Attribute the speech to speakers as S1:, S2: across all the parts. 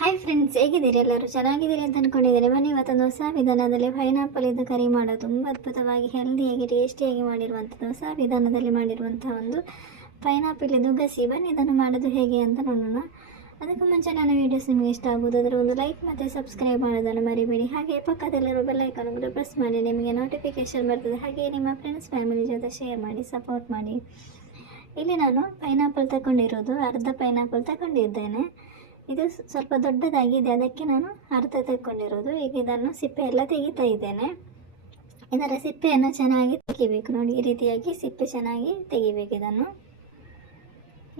S1: Hi friends ಹೇಗಿದ್ದೀರಿ ಎಲ್ಲರೂ? ಚೆನ್ನಾಗಿದ್ದೀರಿ ಅಂತ ಅಂದ್ಕೊಂಡಿದ್ದೀನಿ ಬನ್ನಿ, ಇವತ್ತೊಂದು ಹೊಸ ವಿಧಾನದಲ್ಲಿ ಪೈನಾಪಲ್ ಇದು ಕರಿ ಮಾಡೋ ತುಂಬ ಅದ್ಭುತವಾಗಿ ಹೆಲ್ದಿಯಾಗಿ ಟೇಸ್ಟಿಯಾಗಿ ಮಾಡಿರುವಂಥದ್ದು. ಹೊಸ ವಿಧಾನದಲ್ಲಿ ಮಾಡಿರುವಂಥ ಒಂದು ಪೈನಾಪಲ್ ಇದು ಗಸಿ. ಬನ್ನಿ, ಇದನ್ನು ಮಾಡೋದು ಹೇಗೆ ಅಂತ ನೋಡೋಣ. ಅದಕ್ಕೂ ಮುಂಚೆ ನನ್ನ ವೀಡಿಯೋಸ್ ನಿಮಗೆ ಇಷ್ಟ ಆಗ್ಬೋದು ಅದರ ಒಂದು ಲೈಕ್ ಮತ್ತು ಸಬ್ಸ್ಕ್ರೈಬ್ ಮಾಡೋದನ್ನು ಮರಿಬೇಡಿ. ಹಾಗೆ ಪಕ್ಕದಲ್ಲಿರೋ ಬೆಲ್ಲೈಕನ್ ಕೂಡ ಪ್ರೆಸ್ ಮಾಡಿ. ನಿಮಗೆ ನೋಟಿಫಿಕೇಶನ್ ಬರ್ತದೆ. ಹಾಗೆ ನಿಮ್ಮ ಫ್ರೆಂಡ್ಸ್ ಫ್ಯಾಮಿಲಿ ಜೊತೆ ಶೇರ್ ಮಾಡಿ ಸಪೋರ್ಟ್ ಮಾಡಿ. ಇಲ್ಲಿ ನಾನು ಪೈನಾಪಲ್ ತಗೊಂಡಿರೋದು. ಅರ್ಧ ಪೈನಾಪಲ್ ತಗೊಂಡಿದ್ದೇನೆ. ಇದು ಸ್ವಲ್ಪ ದೊಡ್ಡದಾಗಿದೆ. ಅದಕ್ಕೆ ನಾನು ಅರ್ಧ ತೆಕ್ಕೊಂಡಿರೋದು. ಈಗ ಇದನ್ನು ಸಿಪ್ಪೆ ಎಲ್ಲ ತೆಗಿತಾ ಇದ್ದೇನೆ. ಇದರ ಸಿಪ್ಪೆಯನ್ನು ಚೆನ್ನಾಗಿ ತೆಗಿಬೇಕು. ನೋಡಿ, ಈ ರೀತಿಯಾಗಿ ಸಿಪ್ಪೆ ಚೆನ್ನಾಗಿ ತೆಗಿಬೇಕು ಇದನ್ನು.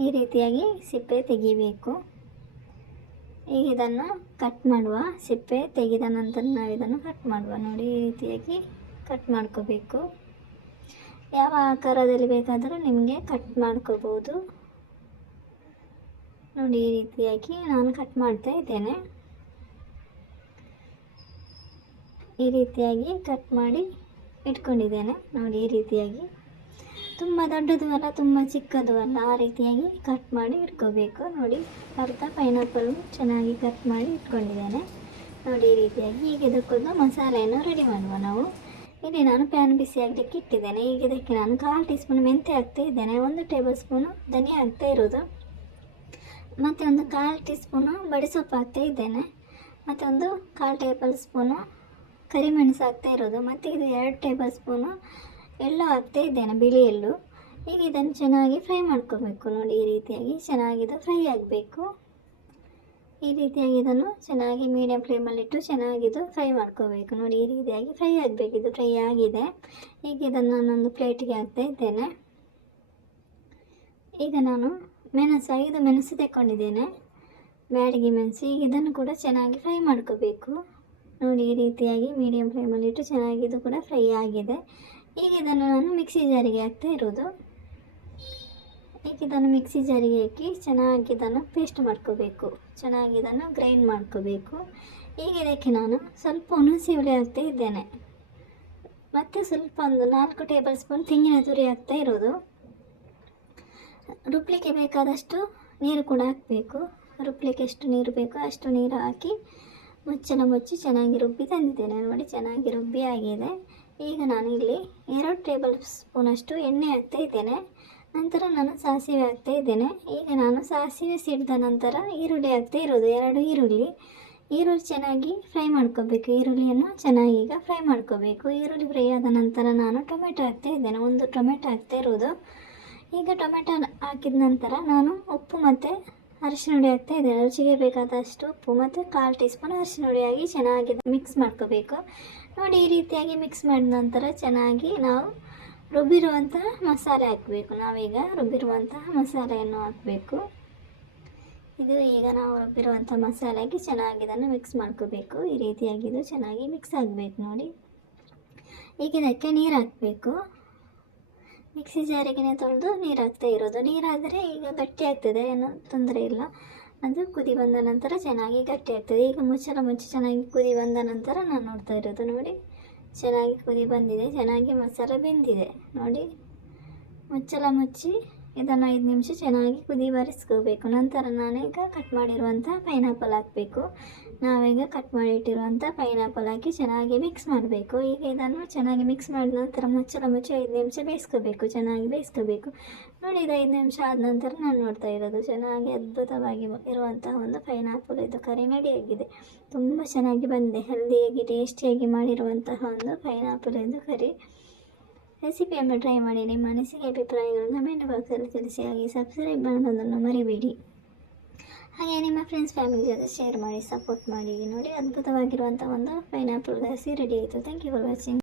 S1: ಈ ರೀತಿಯಾಗಿ ಸಿಪ್ಪೆ ತೆಗಿಬೇಕು. ಈಗ ಇದನ್ನು ಕಟ್ ಮಾಡುವ ಸಿಪ್ಪೆ ತೆಗೆದ ನಂತರ ನಾವು ಇದನ್ನು ಕಟ್ ಮಾಡುವ. ನೋಡಿ, ಈ ರೀತಿಯಾಗಿ ಕಟ್ ಮಾಡ್ಕೋಬೇಕು. ಯಾವ ಆಕಾರದಲ್ಲಿ ಬೇಕಾದರೂ ನಿಮಗೆ ಕಟ್ ಮಾಡ್ಕೋಬೋದು. ನೋಡಿ ಈ ರೀತಿಯಾಗಿ ನಾನು ಕಟ್ ಮಾಡ್ತಾ ಇದ್ದೇನೆ. ಈ ರೀತಿಯಾಗಿ ಕಟ್ ಮಾಡಿ ಇಟ್ಕೊಂಡಿದ್ದೇನೆ. ನೋಡಿ ಈ ರೀತಿಯಾಗಿ. ತುಂಬ ದೊಡ್ಡದು ಅಲ್ಲ, ತುಂಬ ಚಿಕ್ಕದು ಅಲ್ಲ, ಆ ರೀತಿಯಾಗಿ ಕಟ್ ಮಾಡಿ ಇಟ್ಕೋಬೇಕು. ನೋಡಿ, ಅರ್ಧ ಪೈನಾಪಲ್ ಚೆನ್ನಾಗಿ ಕಟ್ ಮಾಡಿ ಇಟ್ಕೊಂಡಿದ್ದೇನೆ. ನೋಡಿ ಈ ರೀತಿಯಾಗಿ ಈಗ ಇದಕ್ಕೊಂದು ಮಸಾಲೆಯನ್ನು ರೆಡಿ ಮಾಡುವ ನಾವು. ಇಲ್ಲಿ ನಾನು ಪ್ಯಾನ್ ಬಿಸಿ ಆಗಲಿಕ್ಕೆ ಇಟ್ಟಿದ್ದೇನೆ. ಈಗ ಇದಕ್ಕೆ ನಾನು ಕಾಲು ಟೀ ಸ್ಪೂನ್ ಮೆಂತೆ ಹಾಕ್ತಾ ಇದ್ದೇನೆ. ಒಂದು ಟೇಬಲ್ ಸ್ಪೂನು ಧನಿಯಾ ಹಾಕ್ತಾ ಇರೋದು. ಮತ್ತು ಒಂದು ಕಾಲು ಟೀ ಸ್ಪೂನು ಬಡಿಸೊಪ್ಪು ಹಾಕ್ತಾ ಇದ್ದೇನೆ. ಮತ್ತು ಒಂದು ಕಾಲು ಟೇಬಲ್ ಸ್ಪೂನು ಕರಿಮೆಣಸು ಹಾಕ್ತಾ ಇರೋದು. ಮತ್ತು ಇದು ಎರಡು ಟೇಬಲ್ ಸ್ಪೂನು ಎಳ್ಳು ಹಾಕ್ತಾ ಇದ್ದೇನೆ ಬಿಳಿ ಎಳ್ಳು. ಈಗ ಇದನ್ನು ಚೆನ್ನಾಗಿ ಫ್ರೈ ಮಾಡ್ಕೋಬೇಕು ನೋಡಿ ಈ ರೀತಿಯಾಗಿ. ಚೆನ್ನಾಗಿದು ಫ್ರೈ ಆಗಬೇಕು. ಈ ರೀತಿಯಾಗಿ ಇದನ್ನು ಚೆನ್ನಾಗಿ ಮೀಡಿಯಮ್ ಫ್ಲೇಮಲ್ಲಿಟ್ಟು ಚೆನ್ನಾಗಿದು ಫ್ರೈ ಮಾಡ್ಕೋಬೇಕು ನೋಡಿ ಈ ರೀತಿಯಾಗಿ ಫ್ರೈ ಆಗಬೇಕು. ಇದು ಫ್ರೈ ಆಗಿದೆ. ಈಗ ಇದನ್ನು ನಾನೊಂದು ಪ್ಲೇಟಿಗೆ ಹಾಕ್ತಾ ಇದ್ದೇನೆ. ಈಗ ನಾನು ಮೆಣಸು, ಐದು ಮೆಣಸು ತೆಕ್ಕೊಂಡಿದ್ದೇನೆ. ಬ್ಯಾಡಗಿ ಮೆಣಸು, ಈಗ ಇದನ್ನು ಕೂಡ ಚೆನ್ನಾಗಿ ಫ್ರೈ ಮಾಡ್ಕೋಬೇಕು. ನೋಡಿ, ಈ ರೀತಿಯಾಗಿ ಮೀಡಿಯಮ್ ಫ್ಲೇಮಲ್ಲಿಟ್ಟು ಚೆನ್ನಾಗಿ ಇದು ಕೂಡ ಫ್ರೈ ಆಗಿದೆ. ಈಗ ಇದನ್ನು ನಾನು ಮಿಕ್ಸಿ ಜಾರಿಗೆ ಹಾಕ್ತಾ ಇರೋದು. ಈಗ ಇದನ್ನು ಮಿಕ್ಸಿ ಜಾರಿಗೆ ಹಾಕಿ ಚೆನ್ನಾಗಿ ಇದನ್ನು ಪೇಸ್ಟ್ ಮಾಡ್ಕೋಬೇಕು. ಚೆನ್ನಾಗಿ ಇದನ್ನು ಗ್ರೈಂಡ್ ಮಾಡ್ಕೋಬೇಕು. ಈಗ ಇದಕ್ಕೆ ನಾನು ಸ್ವಲ್ಪ ಹುಣಸೆ ಹುಳಿ ಹಾಕ್ತಾ ಇದ್ದೇನೆ. ಮತ್ತು ಸ್ವಲ್ಪ ಒಂದು ನಾಲ್ಕು ಟೇಬಲ್ ಸ್ಪೂನ್ ತೆಂಗಿನ ತುರಿ ಹಾಕ್ತಾ ಇರೋದು. ರುಬ್ಲಿಕ್ಕೆ ಬೇಕಾದಷ್ಟು ನೀರು ಕೂಡ ಹಾಕಬೇಕು. ರುಬ್ಲಿಕ್ಕೆ ಎಷ್ಟು ನೀರು ಬೇಕೋ ಅಷ್ಟು ನೀರು ಹಾಕಿ ಮುಚ್ಚನ ಮುಚ್ಚಿ ಚೆನ್ನಾಗಿ ರುಬ್ಬಿ ತಂದಿದ್ದೇನೆ. ನೋಡಿ, ಚೆನ್ನಾಗಿ ರುಬ್ಬಿ ಆಗಿದೆ. ಈಗ ನಾನು ಇಲ್ಲಿ ಎರಡು ಟೇಬಲ್ ಸ್ಪೂನಷ್ಟು ಎಣ್ಣೆ ಹಾಕ್ತಾ ಇದ್ದೇನೆ. ನಂತರ ನಾನು ಸಾಸಿವೆ ಹಾಕ್ತಾ ಇದ್ದೇನೆ. ಈಗ ನಾನು ಸಾಸಿವೆ ಸಿಡಿದ ನಂತರ ಈರುಳ್ಳಿ ಹಾಕ್ತಾ ಇರೋದು. ಎರಡು ಈರುಳ್ಳಿ. ಈರುಳ್ಳಿ ಚೆನ್ನಾಗಿ ಫ್ರೈ ಮಾಡ್ಕೋಬೇಕು. ಈರುಳ್ಳಿಯನ್ನು ಚೆನ್ನಾಗಿ ಈಗ ಫ್ರೈ ಮಾಡ್ಕೋಬೇಕು. ಈರುಳ್ಳಿ ಫ್ರೈ ಆದ ನಂತರ ನಾನು ಟೊಮೆಟೊ ಹಾಕ್ತಾ ಇದ್ದೇನೆ. ಒಂದು ಟೊಮೆಟೊ ಹಾಕ್ತಾ ಇರೋದು. ಈಗ ಟೊಮೆಟೊ ಹಾಕಿದ ನಂತರ ನಾನು ಉಪ್ಪು ಮತ್ತು ಅರಿಶಿನ ಹುಡಿ ಹಾಕ್ತಾ ಇದ್ದೇನೆ. ರುಚಿಗೆ ಬೇಕಾದಷ್ಟು ಉಪ್ಪು ಮತ್ತು ಕಾಲು ಟೀ ಸ್ಪೂನ್ ಅರಿಶಿನ ಹುಡಿಯಾಗಿ ಚೆನ್ನಾಗಿ ಮಿಕ್ಸ್ ಮಾಡ್ಕೋಬೇಕು. ನೋಡಿ, ಈ ರೀತಿಯಾಗಿ ಮಿಕ್ಸ್ ಮಾಡಿದ ನಂತರ ಚೆನ್ನಾಗಿ ನಾವು ರುಬ್ಬಿರುವಂತಹ ಮಸಾಲೆ ಹಾಕಬೇಕು. ನಾವೀಗ ರುಬ್ಬಿರುವಂತಹ ಮಸಾಲೆಯನ್ನು ಹಾಕಬೇಕು. ಇದು ಈಗ ನಾವು ರುಬ್ಬಿರುವಂಥ ಮಸಾಲೆಗೆ ಚೆನ್ನಾಗಿ ಇದನ್ನು ಮಿಕ್ಸ್ ಮಾಡ್ಕೋಬೇಕು. ಈ ರೀತಿಯಾಗಿ ಇದು ಚೆನ್ನಾಗಿ ಮಿಕ್ಸ್ ಆಗಬೇಕು ನೋಡಿ. ಈಗ ಇದಕ್ಕೆ ನೀರು ಹಾಕಬೇಕು. ಮಿಕ್ಸಿ ಜಾರಿಗೆನೇ ತೊಳೆದು ನೀರು ಹಾಕ್ತಾ ಇರೋದು. ನೀರಾದರೆ ಈಗ ಗಟ್ಟಿ ಆಗ್ತದೆ, ಏನೂ ತೊಂದರೆ ಇಲ್ಲ. ಅದು ಕುದಿ ಬಂದ ನಂತರ ಚೆನ್ನಾಗಿ ಗಟ್ಟಿ ಆಗ್ತದೆ. ಈಗ ಮುಚ್ಚಲ ಮುಚ್ಚಿ ಚೆನ್ನಾಗಿ ಕುದಿ ಬಂದ ನಂತರ ನಾನು ನೋಡ್ತಾ ಇರೋದು ನೋಡಿ. ಚೆನ್ನಾಗಿ ಕುದಿ ಬಂದಿದೆ, ಚೆನ್ನಾಗಿ ಮಸಾಲೆ ಬೆಂದಿದೆ. ನೋಡಿ ಮುಚ್ಚಲ ಮುಚ್ಚಿ ಇದನ್ನು ಐದು ನಿಮಿಷ ಚೆನ್ನಾಗಿ ಕುದಿ ಬರೆಸ್ಕೋಬೇಕು. ನಂತರ ನಾನೀಗ ಕಟ್ ಮಾಡಿರುವಂಥ ಪೈನಾಪಲ್ ಹಾಕಬೇಕು. ನಾವೀಗ ಕಟ್ ಮಾಡಿ ಇಟ್ಟಿರುವಂಥ ಪೈನಾಪಲ್ ಹಾಕಿ ಚೆನ್ನಾಗಿ ಮಿಕ್ಸ್ ಮಾಡಬೇಕು. ಈಗ ಇದನ್ನು ಚೆನ್ನಾಗಿ ಮಿಕ್ಸ್ ಮಾಡಿದ ನಂತರ ಮುಚ್ಚಲ ಮುಚ್ಚಿ ಐದು ನಿಮಿಷ ಬೇಯಿಸ್ಕೋಬೇಕು. ಚೆನ್ನಾಗಿ ಬೇಯಿಸ್ಕೋಬೇಕು. ನೋಡಿ, ಇದು ಐದು ನಿಮಿಷ ಆದ ನಂತರ ನಾನು ನೋಡ್ತಾ ಇರೋದು ಚೆನ್ನಾಗಿ ಅದ್ಭುತವಾಗಿ ಇರುವಂತಹ ಒಂದು ಪೈನಾಪಲ್ ಇದು ಕರಿ ರೆಡಿಯಾಗಿದೆ ತುಂಬ ಚೆನ್ನಾಗಿ ಬಂದಿದೆ. ಹೆಲ್ದಿಯಾಗಿ ಟೇಸ್ಟಿಯಾಗಿ ಮಾಡಿರುವಂತಹ ಒಂದು ಪೈನಾಪಲ್ ಇದು ಕರಿ ರೆಸಿಪಿಯನ್ನು ಟ್ರೈ ಮಾಡಿ. ನಿಮ್ಮ ಅನಿಸಿಕೆ, ಅಭಿಪ್ರಾಯಗಳನ್ನು ಕಮೆಂಟ್ ಬಾಕ್ಸಲ್ಲಿ ತಿಳಿಸಿ. ಹಾಗೆ ಸಬ್ಸ್ಕ್ರೈಬ್ ಮಾಡೋದನ್ನು ಮರಿಬೇಡಿ. ಹಾಗೆ ನಿಮ್ಮ ಫ್ರೆಂಡ್ಸ್ ಫ್ಯಾಮಿಲಿ ಜೊತೆ ಶೇರ್ ಮಾಡಿ ಸಪೋರ್ಟ್ ಮಾಡಿ, ನೋಡಿ ಅದ್ಭುತವಾಗಿರುವಂಥ ಒಂದು ಪೈನಾಪಲ್ ರೆಸಿ ರೆಡಿ ಆಯಿತು. Thank you for watching